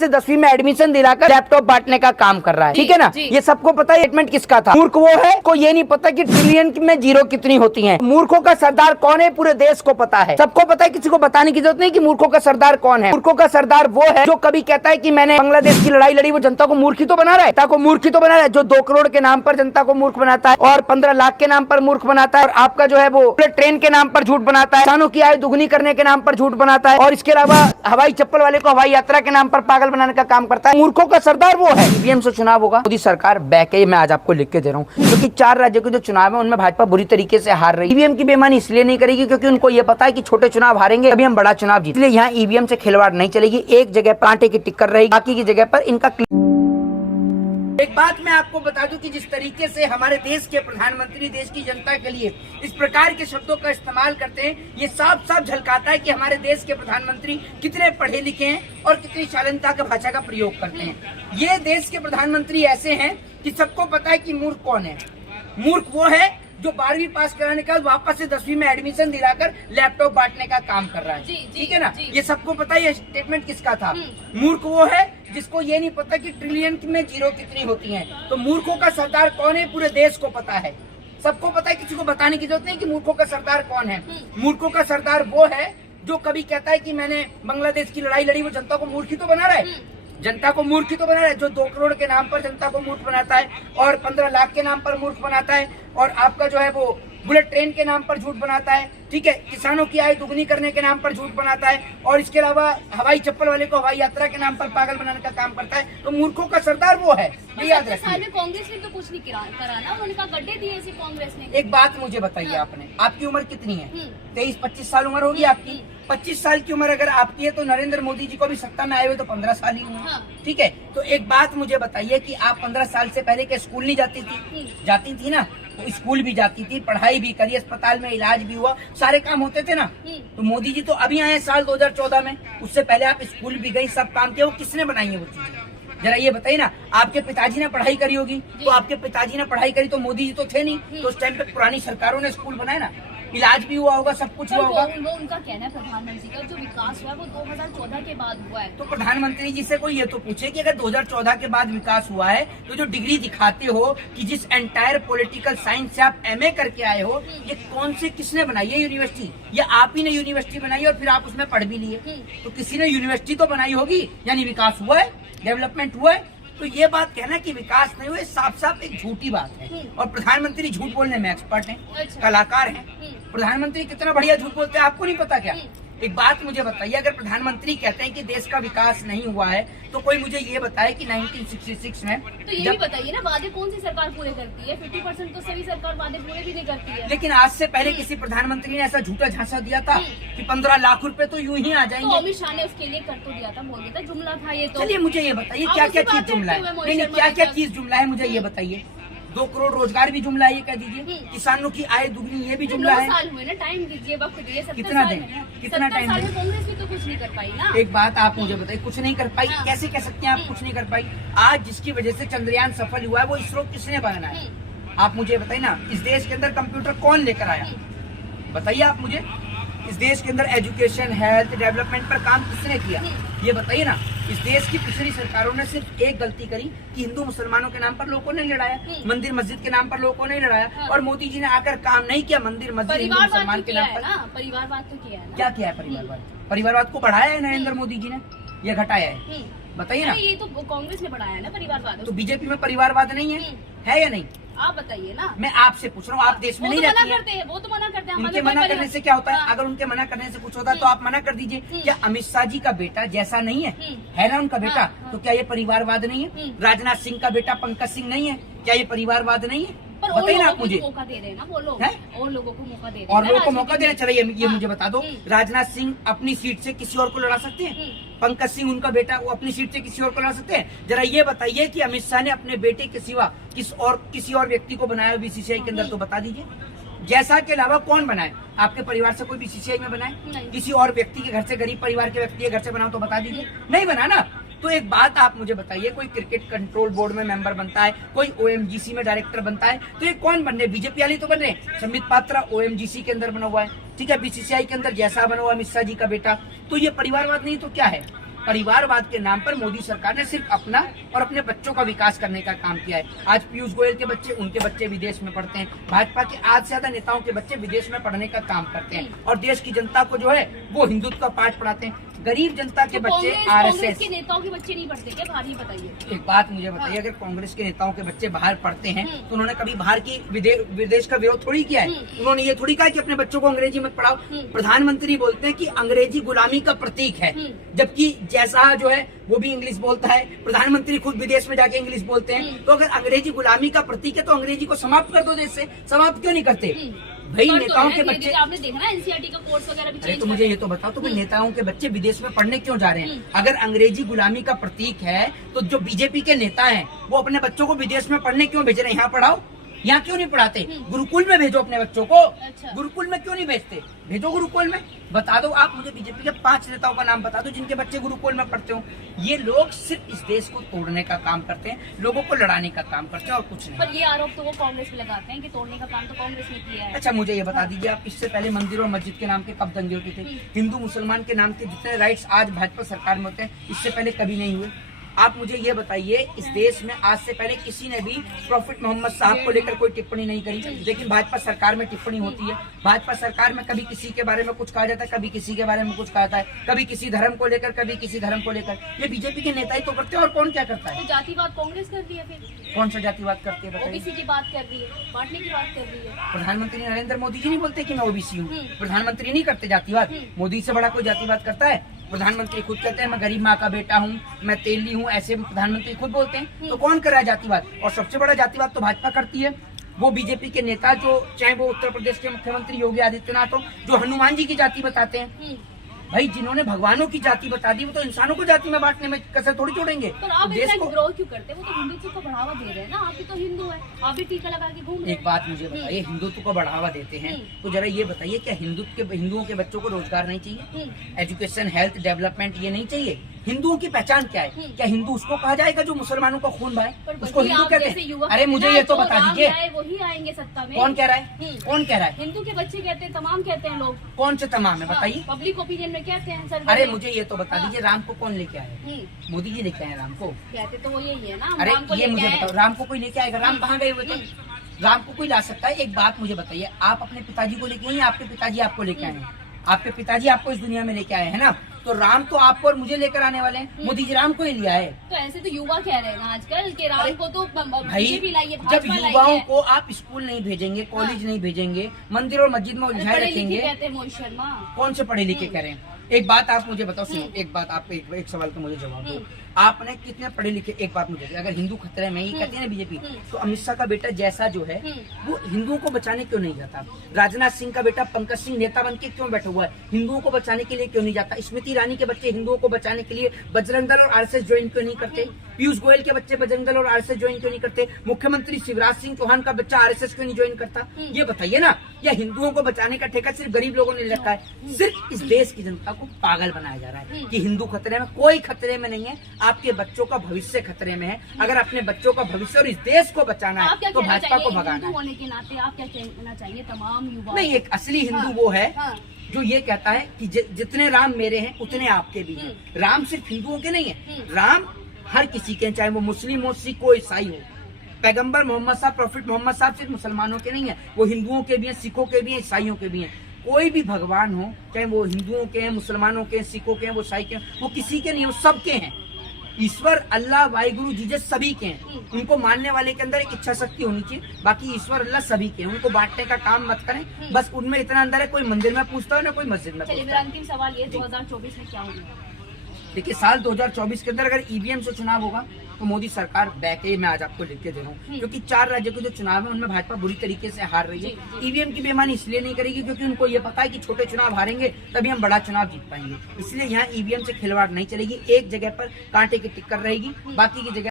से 10वीं में एडमिशन दिलाकर लैपटॉप बांटने का काम कर रहा है, ठीक है ना। ये सबको पता है स्टेटमेंट किसका था। मूर्ख वो है को ये नहीं पता कि ट्रिलियन में जीरो कितनी होती हैं। मूर्खों का सरदार कौन है पूरे देश को पता है, सबको पता है, किसी को बताने की जरूरत नहीं कि मूर्खों का सरदार कौन है। मूर्खों का सरदार वो है जो कभी कहता है कि मैंने बांग्लादेश की लड़ाई लड़ी, वो जनता को मूर्ख ही तो बना रहा है, जनता को मूर्ख ही तो बना रहा है। जो 2 करोड़ के नाम पर जनता को मूर्ख बनाता है और 15 लाख के नाम पर मूर्ख बनाता है, और आपका जो है वो ट्रेन के नाम पर झूठ बनाता है, किसानों की आय दुगनी करने के नाम पर झूठ बनाता है, और इसके अलावा हवाई चप्पल वाले को हवाई यात्रा के नाम पर पागल बनाने का काम करता है। मूर्खों का सरदार वो है। ईवीएम से चुनाव होगा, मोदी सरकार बैक है, मैं आज आपको लिख के दे रहा हूँ, क्योंकि 4 राज्यों के जो चुनाव है उनमें भाजपा बुरी तरीके से हार रही है। ईवीएम की बेईमानी इसलिए नहीं करेगी क्योंकि उनको ये पता है कि छोटे चुनाव हारेंगे तभी हम बड़ा चुनाव जीतेंगे, इसलिए यहाँ ईवीएम से खिलवाड़ नहीं चलेगी। एक जगह कांटे की टिक्कर रहेगी, बाकी की जगह पर इनका। एक बात मैं आपको बता दूं कि जिस तरीके से हमारे देश के प्रधानमंत्री देश की जनता के लिए इस प्रकार के शब्दों का इस्तेमाल करते हैं, ये साफ साफ झलकाता है कि हमारे देश के प्रधानमंत्री कितने पढ़े लिखे हैं और कितनी शालीनता का भाषा का प्रयोग करते हैं। ये देश के प्रधानमंत्री ऐसे हैं कि सबको पता है कि मूर्ख कौन है। मूर्ख वो है जो 12वीं पास कराने के बाद वापस से 10वीं में एडमिशन दिलाकर लैपटॉप बांटने का काम कर रहा है, ठीक है ना। ये सबको पता है ये स्टेटमेंट किसका था। मूर्ख वो है जिसको ये नहीं पता कि ट्रिलियन में जीरो कितनी होती हैं। तो मूर्खों का सरदार कौन है पूरे देश को पता है, सबको पता है, किसी को बताने की जरूरत नहीं कि मूर्खों का सरदार कौन है। मूर्खों का सरदार वो है जो कभी कहता है कि मैंने बांग्लादेश की लड़ाई लड़ी, वो जनता को मूर्ख ही तो बना रहा है, जनता को मूर्ख ही तो बना रहा है। जो 2 करोड़ के नाम पर जनता को मूर्ख बनाता है और 15 लाख के नाम पर मूर्ख बनाता है, और आपका जो है वो बुलेट ट्रेन के नाम पर झूठ बनाता है, ठीक है, किसानों की आय दुगनी करने के नाम पर झूठ बनाता है, और इसके अलावा हवाई चप्पल वाले को हवाई यात्रा के नाम पर पागल बनाने का काम करता है। तो मूर्खों का सरदार वो है, ये याद रखिए। कांग्रेस ने तो कुछ नहीं करा ना, उनका गड्ढे दिए इसी कांग्रेस ने। एक बात मुझे बताइए, आपने, आपकी उम्र कितनी है? 23-25 साल उम्र होगी आपकी। 25 साल की उम्र अगर आपकी है तो नरेंद्र मोदी जी को भी सत्ता में आए हुए तो 15 साल ही हुए, ठीक है। तो एक बात मुझे बताइए कि आप 15 साल से पहले के स्कूल नहीं जाती थी? जाती थी ना, तो स्कूल भी जाती थी, पढ़ाई भी करी, अस्पताल में इलाज भी हुआ, सारे काम होते थे ना। तो मोदी जी तो अभी आए साल 2014 में, उससे पहले आप स्कूल भी गई, सब काम किया, वो किसने बनाई है वो चीजें? जरा ये बताइए ना। आपके पिताजी ने पढ़ाई करी होगी, तो आपके पिताजी ने पढ़ाई करी तो मोदी जी तो थे नहीं, तो उस टाइम पे पुरानी सरकारों ने स्कूल बनाए ना, इलाज भी हुआ होगा, सब कुछ हुआ होगा। वो उनका कहना है प्रधानमंत्री का जो विकास हुआ है वो 2014 के बाद हुआ है। तो प्रधानमंत्री जी से कोई ये तो पूछे कि अगर 2014 के बाद विकास हुआ है तो जो डिग्री दिखाते हो कि जिस एंटायर पॉलिटिकल साइंस से आप MA करके आए हो, ये कौन से किसने बनाई है यूनिवर्सिटी? या आप ही ने यूनिवर्सिटी बनाई और फिर आप उसमें पढ़ भी लिए? तो किसी ने यूनिवर्सिटी तो बनाई होगी, यानी विकास हुआ है, डेवलपमेंट हुआ है। तो ये बात कहना कि विकास नहीं हुए साफ साफ एक झूठी बात है। और प्रधानमंत्री झूठ बोलने में एक्सपर्ट हैं, कलाकार हैं। प्रधानमंत्री कितना बढ़िया झूठ बोलते हैं, आपको नहीं पता क्या? एक बात मुझे बताइए, अगर प्रधानमंत्री कहते हैं कि देश का विकास नहीं हुआ है तो कोई मुझे ये बताए कि 1966 में, तो ये भी बताइए ना, वादे कौन सी सरकार पूरे करती है? 50% तो सभी सरकार वादे पूरे भी नहीं करती है। लेकिन आज से पहले किसी प्रधानमंत्री ने ऐसा झूठा झांसा दिया था कि 15 लाख रुपए तो यूं ही आ जाएंगे? तो अमित शाह ने उसके लिए कर तो दिया था, बोल दिया था, जुमला था ये तो। चलिए मुझे ये बताइए क्या क्या चीज जुमला है? नहीं, क्या क्या चीज जुमला है मुझे ये बताइए। 2 करोड़ रोजगार भी जुमला है, ये कह दीजिए। किसानों की आय दुगनी, ये भी जुमला है। 9 साल हुए ना, टाइम दीजिए, वक्त दीजिए। कितना दें, कितना टाइम दें? कांग्रेस भी तो कुछ नहीं कर पाई ना। एक बात आप मुझे बताइए, कुछ नहीं कर पाई? कैसे कह सकते हैं आप कुछ नहीं कर पाई? आज जिसकी वजह से चंद्रयान सफल हुआ है वो इसरो किसने बनाना है? आप मुझे बताइए ना। इस देश के अंदर कंप्यूटर कौन लेकर आया, बताइए आप मुझे। इस देश के अंदर एजुकेशन, हेल्थ, डेवलपमेंट पर काम किसने किया, ये बताइए ना। इस देश की पिछली सरकारों ने सिर्फ एक गलती करी कि हिंदू मुसलमानों के नाम पर लोगों ने लड़ाया, मंदिर मस्जिद के नाम पर लोगों ने लड़ाया, और मोदी जी ने आकर काम नहीं किया मंदिर मस्जिद हिंदू मुसलमान के नाम पर। परिवारवाद तो किया है। क्या किया है परिवारवाद? परिवारवाद को बढ़ाया है नरेंद्र मोदी जी ने या घटाया है? बताइए ना। ये तो कांग्रेस ने बढ़ाया है ना परिवारवाद। तो बीजेपी में परिवारवाद नहीं है या नहीं? आप बताइए ना। मैं आपसे पूछ रहा हूँ, आप देश में नहीं रहती हैं। वो तो मना करते हैं। उनके मना करने से क्या होता है? अगर उनके मना करने से कुछ होता है तो आप मना कर दीजिए। क्या अमित शाह जी का बेटा जैसा नहीं है ना उनका बेटा, तो क्या ये परिवारवाद नहीं है? राजनाथ सिंह का बेटा पंकज सिंह नहीं है, क्या ये परिवारवाद नहीं है? बताइए ना आप मुझे। मौका दे रहे हैं ना वो लोग, और लोगों को मौका दे रहे हैं। और लोगों को मौका दे रहे हैं। चलिए ये मुझे बता दो, राजनाथ सिंह अपनी सीट से किसी और को लड़ा सकते हैं? पंकज सिंह उनका बेटा, वो अपनी सीट से किसी और को लड़ा सकते हैं? जरा ये बताइए कि अमित शाह ने अपने बेटे के सिवा किसी और व्यक्ति को बनाया BCCI के अंदर, तो बता दीजिए। जैसा के अलावा कौन बनाए? आपके परिवार से कोई BCCI में बनाए? किसी और व्यक्ति के घर से, गरीब परिवार के व्यक्ति के घर से बनाओ तो बता दीजिए। नहीं बना ना। तो एक बात आप मुझे बताइए, कोई क्रिकेट कंट्रोल बोर्ड में मेंबर बनता है, कोई OMGC में डायरेक्टर बनता है, तो ये कौन बन रहे? बीजेपी वाले तो बन रहे। संबित पात्रा OMGC के अंदर बना हुआ है, ठीक है, BCCI के अंदर जैसा बना हुआ अमित शाह जी का बेटा। तो ये परिवारवाद नहीं तो क्या है? परिवारवाद के नाम पर मोदी सरकार ने सिर्फ अपना और अपने बच्चों का विकास करने का काम किया है। आज पीयूष गोयल के बच्चे, उनके बच्चे विदेश में पढ़ते हैं। भाजपा के आज से ज्यादा नेताओं के बच्चे विदेश में पढ़ने का काम करते हैं और देश की जनता को जो है वो हिंदुत्व का पाठ पढ़ाते हैं। गरीब जनता के बच्चे कांग्रेस के नेताओं के बच्चे नहीं पढ़ते क्या बाहर? ही बताइए। एक बात मुझे बताइए, अगर कांग्रेस के नेताओं के बच्चे बाहर पढ़ते हैं तो उन्होंने कभी बाहर की विदेश का विरोध थोड़ी किया है। उन्होंने ये थोड़ी कहा कि अपने बच्चों को अंग्रेजी मत पढ़ाओ। प्रधानमंत्री बोलते हैं कि अंग्रेजी गुलामी का प्रतीक है, जबकि जैसा जो है वो भी इंग्लिश बोलता है। प्रधानमंत्री खुद विदेश में जाके इंग्लिश बोलते हैं। तो अगर अंग्रेजी गुलामी का प्रतीक है तो अंग्रेजी को समाप्त कर दो देश से। समाप्त क्यों नहीं करते भाई? नेताओं के बच्चे, आपने देखा ना एनसीईआरटी का कोर्स वगैरह भी चेंज। तो मुझे ये तो बताओ, तो नेताओं के बच्चे विदेश में पढ़ने क्यों जा रहे हैं? अगर अंग्रेजी गुलामी का प्रतीक है तो जो बीजेपी के नेता हैं वो अपने बच्चों को विदेश में पढ़ने क्यों भेज रहे हैं? यहाँ पढ़ाओ, यहाँ क्यों नहीं पढ़ाते? गुरुकुल में भेजो अपने बच्चों को। अच्छा। गुरुकुल में क्यों नहीं भेजते? भेजो गुरुकुल में। बता दो, आप मुझे बीजेपी के 5 नेताओं का नाम बता दो जिनके बच्चे गुरुकुल में पढ़ते हो। ये लोग सिर्फ इस देश को तोड़ने का काम करते हैं, लोगों को लड़ाने का काम करते हैं और कुछ नहीं। पर ये आरोप तो वो कांग्रेस पे लगाते हैं कि तोड़ने का काम तो कांग्रेस ने किया है। अच्छा, मुझे ये बता दीजिए, आप इससे पहले मंदिर और मस्जिद के नाम के कब दंगे होते थे? हिंदू मुसलमान के नाम के जितने राइट्स आज भाजपा सरकार में होते हैं, इससे पहले कभी नहीं हुए। आप मुझे ये बताइए, इस देश में आज से पहले किसी ने भी प्रॉफिट मोहम्मद साहब को लेकर कोई टिप्पणी नहीं करी, लेकिन भाजपा सरकार में टिप्पणी होती है। भाजपा सरकार में कभी किसी के बारे में कुछ कहा जाता है, कभी किसी के बारे में कुछ कहा जाता है, कभी किसी धर्म को लेकर, कभी किसी धर्म को लेकर। ये बीजेपी के नेता ही तो करते हैं, और कौन क्या करता है? तो जातिवाद कांग्रेस कर रही है, फिर कौन सा जातिवाद करती है बताइए? ओबीसी की बात कर रही है, बांटने की बात कर रही है। प्रधानमंत्री नरेंद्र मोदी जी नहीं बोलते कि मैं ओबीसी हूँ। प्रधानमंत्री नहीं करते जातिवाद। मोदी से बड़ा कोई जातिवाद करता है? प्रधानमंत्री खुद कहते हैं मैं गरीब माँ का बेटा हूँ, मैं तेली हूँ, ऐसे प्रधानमंत्री खुद बोलते हैं। तो कौन कर रहा है जातिवाद? और सबसे बड़ा जातिवाद तो भाजपा करती है। वो बीजेपी के नेता जो, चाहे वो उत्तर प्रदेश के मुख्यमंत्री योगी आदित्यनाथ हो, जो हनुमान जी की जाति बताते हैं। भाई, जिन्होंने भगवानों की जाति बता दी वो तो इंसानों को जाति में बांटने में कसर थोड़ी छोड़ेंगे। तो आप देश को विरोध क्यों करते हैं? वो तो हिंदुत्व को बढ़ावा दे रहे हैं ना। आप भी तो हिंदू है, आप भी टीका लगा के घूम रहे हैं। एक बात मुझे बताइए, हिंदुत्व को बढ़ावा देते हैं तो जरा ये बताइए, क्या हिंदुओं के बच्चों को रोजगार नहीं चाहिए? एजुकेशन, हेल्थ, डेवलपमेंट ये नहीं चाहिए? हिंदुओं की पहचान क्या है? क्या हिंदू उसको कहा जाएगा जो मुसलमानों का खून बहाए? उसको हिंदू कहते हैं? अरे मुझे ये तो बता दीजिए, वही आएंगे सत्ता में। कौन कह रहा है? कौन कह रहा है? हिंदू के बच्चे कहते हैं, तमाम कहते हैं लोग। कौन से तमाम है बताइए? पब्लिक ओपिनियन में कहते हैं सर। अरे मुझे ये तो बता दीजिए, राम को कौन लेके आए? मोदी जी लेके आए राम को। कहते तो वो यही है ना। अरे ये मुझे बताओ, राम को कोई लेके आएगा? राम कहाँ गए हुए थे? राम को कोई ला सकता है? एक बात मुझे बताइए, आप अपने पिताजी को लेके आए या आपके पिताजी आपको लेके आए? आपके पिताजी आपको इस दुनिया में लेके आए हैं ना, तो राम तो आपको और मुझे लेकर आने वाले हैं। मोदी जी राम को ही लिया है। तो ऐसे तो युवा कह रहे हैं ना आजकल के राम को तो भाई, भी लाइए, जब युवाओं को आप स्कूल नहीं भेजेंगे, कॉलेज नहीं भेजेंगे, मंदिर और मस्जिद में उलझाए रखेंगे। कहते हैं मोहित शर्मा। कौन से पढ़े लिखे कह रहे हैं? एक बात आप मुझे बताओ, सुनो, एक बात आप एक सवाल का मुझे जवाब दो। आपने कितने पढ़े लिखे, एक बात मुझे, अगर हिंदू खतरे में ही कहते हैं ना बीजेपी, तो अमित शाह का बेटा जैसा जो है वो हिंदुओं को बचाने क्यों नहीं जाता? राजनाथ सिंह का बेटा पंकज सिंह नेता बन के क्यों बैठा हुआ है? हिंदुओं को बचाने के लिए क्यों नहीं जाता? स्मृति ईरानी के बच्चे हिंदुओं को बचाने के लिए बजरंग दल और आरएसएस ज्वाइन क्यों नहीं करते? पीयूष गोयल के बच्चे बजरंग दल और आरएसएस ज्वाइन क्यों नहीं करते? मुख्यमंत्री शिवराज सिंह चौहान का बच्चा आरएसएस क्यों नहीं ज्वाइन करता? ये बताइए ना। या हिंदुओं को बचाने का ठेका सिर्फ गरीब लोगों ने रखा है? सिर्फ इस देश की जनता को पागल बनाया जा रहा है कि हिंदू खतरे में। कोई खतरे में नहीं है, आपके बच्चों का भविष्य खतरे में है। अगर अपने बच्चों का भविष्य और इस देश को बचाना है तो भाजपा को भगाना है। होने के नाते आप क्या कहना चाहिए तमाम युवा? नहीं, एक असली हिंदू वो है जो ये कहता है कि जितने राम मेरे हैं उतने आपके भी हैं। राम सिर्फ हिंदुओं के नहीं है, राम हर किसी के, चाहे वो मुस्लिम हो, सिख हो, ईसाई हो। पैगंबर मोहम्मद साहब, प्रॉफिट मोहम्मद साहब सिर्फ मुसलमानों के नहीं है, वो हिंदुओं के भी हैं, सिखों के भी हैं, ईसाइयों के भी हैं। कोई भी भगवान हो, चाहे वो हिंदुओं के हैं, मुसलमानों के हैं, सिखों के हैं, वो ईसाई के हैं, वो किसी के नहीं, वो सबके हैं। ईश्वर, अल्लाह, वाहिगुरु, जीसस सभी के हैं। उनको मानने वाले के अंदर एक इच्छा शक्ति होनी चाहिए। बाकी ईश्वर, अल्लाह सभी के हैं, उनको बांटने का काम मत करें। बस उनमें इतना अंदर है, कोई मंदिर में पूछता है ना कोई मस्जिद में। चलिए, मेरा अंतिम सवाल ये, 2024 में क्या होगा? देखिए, साल 2024 के अंदर अगर ईवीएम से चुनाव होगा तो मोदी सरकार बैक है। मैं आज आपको लिख के दे रहा हूँ, क्योंकि 4 राज्यों के जो चुनाव है उनमें भाजपा बुरी तरीके से हार रही है। ईवीएम की बेईमानी इसलिए नहीं करेगी क्योंकि उनको ये पता है कि छोटे चुनाव हारेंगे तभी हम बड़ा चुनाव जीत पाएंगे। इसलिए यहाँ ईवीएम से खिलवाड़ नहीं चलेगी। एक जगह पर कांटे की टिक्कर रहेगी, बाकी की जगह